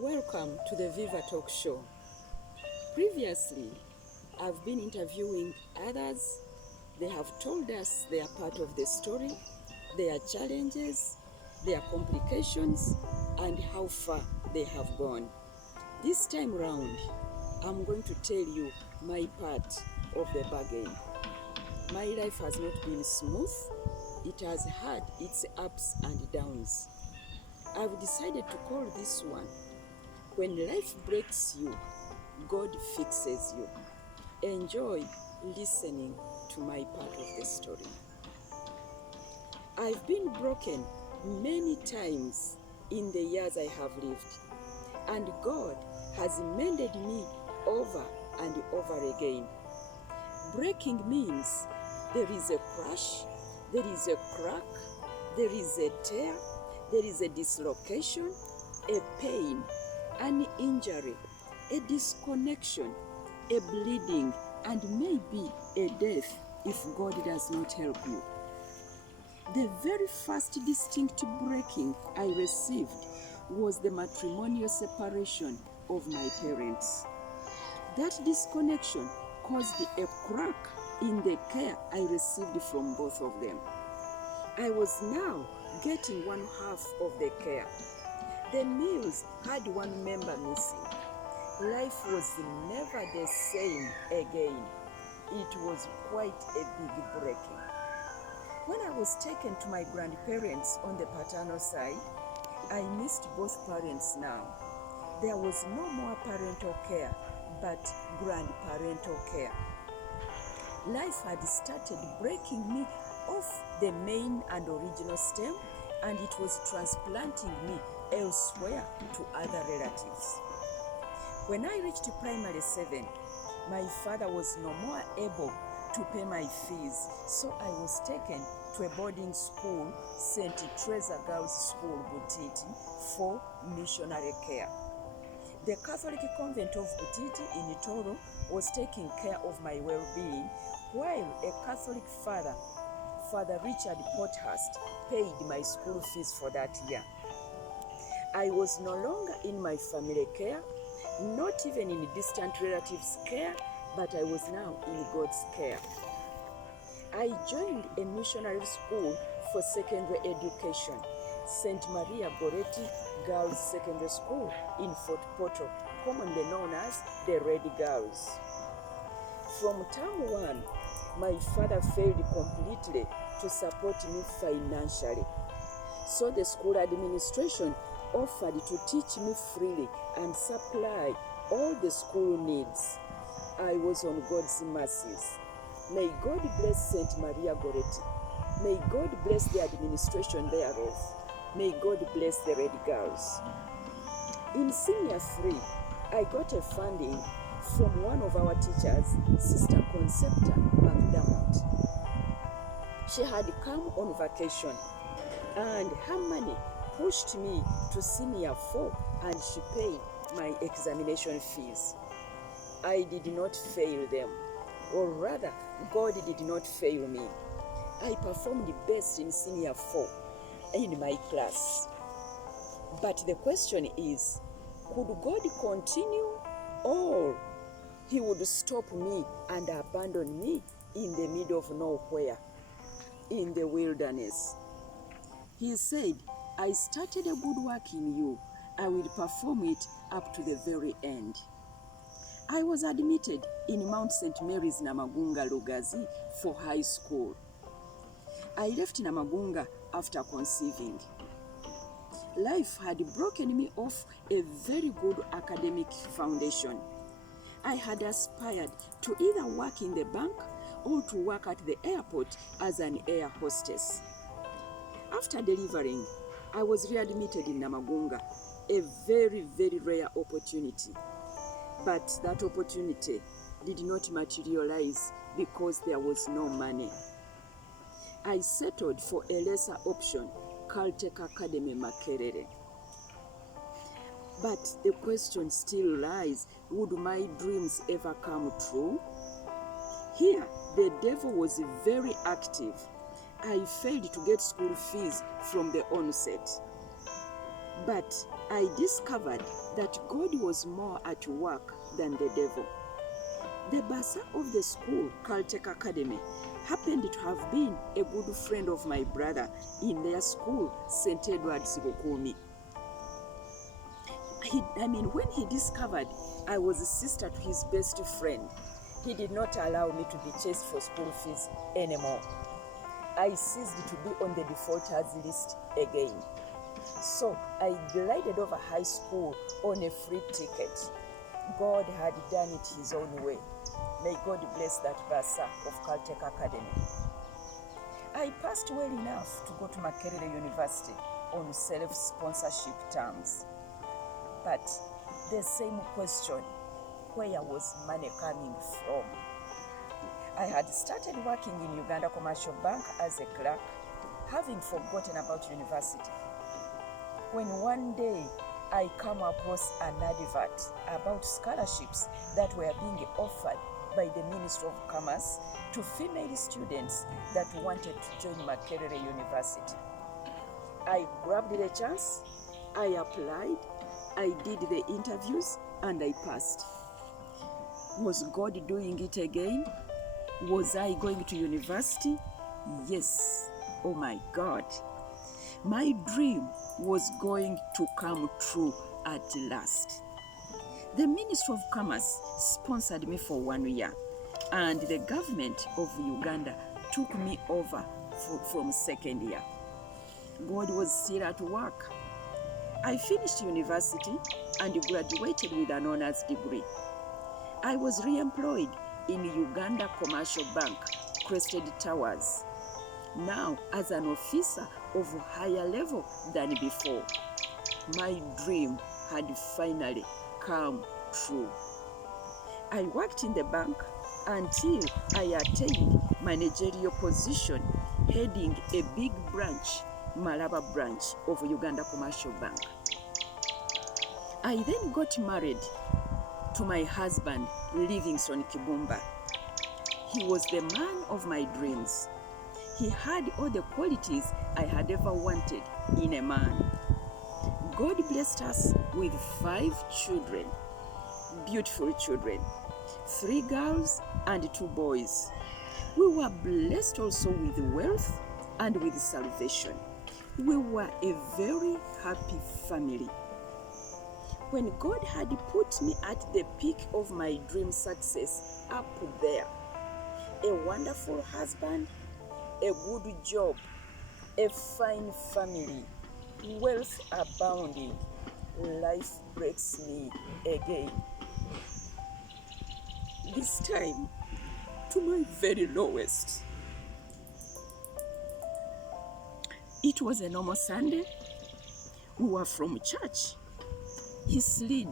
Welcome to the Viva Talk Show. Previously, I've been interviewing others. They have told us they are part of the story, their challenges, their complications, and how far they have gone. This time round, I'm going to tell you my part of the bargain. My life has not been smooth. It has had its ups and downs. I've decided to call this one, When Life Breaks You, God Fixes You. Enjoy listening to my part of the story. I've been broken many times in the years I have lived, and God has mended me over and over again. Breaking means there is a crash, there is a crack, there is a tear, there is a dislocation, a pain, an injury, a disconnection, a bleeding, and maybe a death if God does not help you. The very first distinct breaking I received was the matrimonial separation of my parents. That disconnection caused a crack in the care I received from both of them. I was now getting one half of the care. The meals had one member missing. Life was never the same again. It was quite a big breaking. When I was taken to my grandparents on the paternal side, I missed both parents now. There was no more parental care, but grandparental care. Life had started breaking me off the main and original stem, and it was transplanting me elsewhere to other relatives. When I reached primary 7, my father was no more able to pay my fees, so I was taken to a boarding school, St. Teresa Girls School, Butiti, for missionary care. The Catholic convent of Butiti in Itoro was taking care of my well-being, while a Catholic father, Father Richard Pothurst, paid my school fees for that year. I was no longer in my family care, not even in distant relatives' care, but I was now in God's care. I joined a missionary school for secondary education, St. Maria Goretti Girls Secondary School in Fort Portal, commonly known as the Red Girls. From term 1, my father failed completely to support me financially, so the school administration offered to teach me freely and supply all the school needs. I was on God's mercies. May God bless St. Maria Goretti. May God bless the administration thereof. May God bless the Red Girls. In senior 3, I got a funding from one of our teachers, Sister Concepta McDermott. She had come on vacation, and her money pushed me to senior 4, and she paid my examination fees. I did not fail them, or rather, God did not fail me. I performed best in senior 4 in my class. But the question is, could God continue, or He would stop me and abandon me in the middle of nowhere, in the wilderness? He said, I started a good work in you. I will perform it up to the very end. I was admitted in Mount St. Mary's Namagunga, Lugazi for high school. I left Namagunga after conceiving. Life had broken me off a very good academic foundation. I had aspired to either work in the bank or to work at the airport as an air hostess. After delivering, I was readmitted in Namagunga, a very, very rare opportunity. But that opportunity did not materialize because there was no money. I settled for a lesser option, Caltech Academy, Makerere. But the question still lies, would my dreams ever come true? Here, the devil was very active. I failed to get school fees from the onset. But I discovered that God was more at work than the devil. The bursar of the school, Caltech Academy, happened to have been a good friend of my brother in their school, St. Edward's Bukumi. When he discovered I was a sister to his best friend, he did not allow me to be chased for school fees anymore. I ceased to be on the defaulters list again. So I glided over high school on a free ticket. God had done it his own way. May God bless that bursar of Caltech Academy. I passed well enough to go to Makerere University on self-sponsorship terms. But the same question, where was money coming from? I had started working in Uganda Commercial Bank as a clerk, having forgotten about university. When one day I come across an advert about scholarships that were being offered by the Ministry of Commerce to female students that wanted to join Makerere University. I grabbed the chance, I applied, I did the interviews, and I passed. Was God doing it again? Was I going to university? Yes. Oh my God. My dream was going to come true at last. The Ministry of Commerce sponsored me for 1 year, and the government of Uganda took me over from second year. God was still at work. I finished university and graduated with an honors degree. I was re-employed in Uganda Commercial Bank, Crested Towers, now as an officer of higher level than before. My dream had finally come true. I worked in the bank until I attained managerial position, heading a big branch, Malaba branch of Uganda Commercial Bank. I then got married to my husband, Genevieve Kibbumba. He was the man of my dreams. He had all the qualities I had ever wanted in a man. God blessed us with 5 children, beautiful children, 3 girls and 2 boys. We were blessed also with wealth and with salvation. We were a very happy family. When God had put me at the peak of my dream success up there, a wonderful husband, a good job, a fine family, wealth abounding, life breaks me again. This time to my very lowest. It was a normal Sunday. We were from church. He slid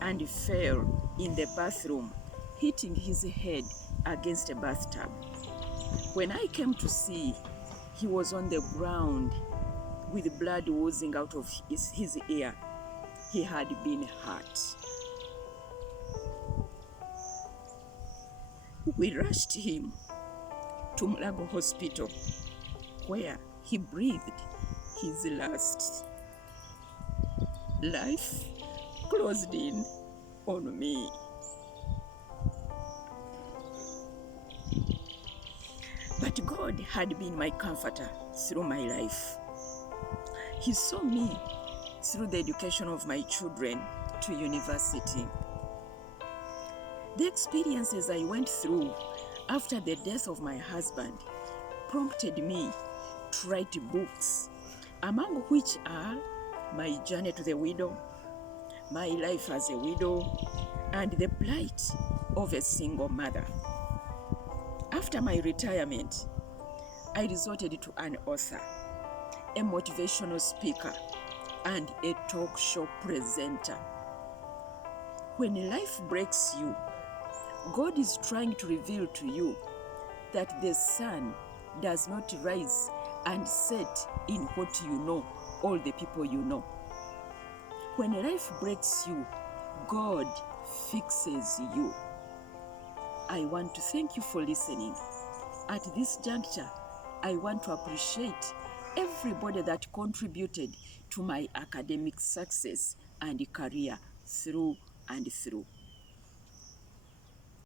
and fell in the bathroom, hitting his head against a bathtub. When I came to see, he was on the ground with blood oozing out of his ear. He had been hurt. We rushed him to Mulago Hospital, where he breathed his last. Life closed in on me. But God had been my comforter through my life. He saw me through the education of my children to university. The experiences I went through after the death of my husband prompted me to write books, among which are My Journey to the Widow, My Life as a Widow, and The Plight of a Single Mother. After my retirement, I resorted to an author, a motivational speaker, and a talk show presenter. When life breaks you, God is trying to reveal to you that the sun does not rise and set in what you know, all the people you know. When life breaks you, God fixes you. I want to thank you for listening. At this juncture, I want to appreciate everybody that contributed to my academic success and career through and through.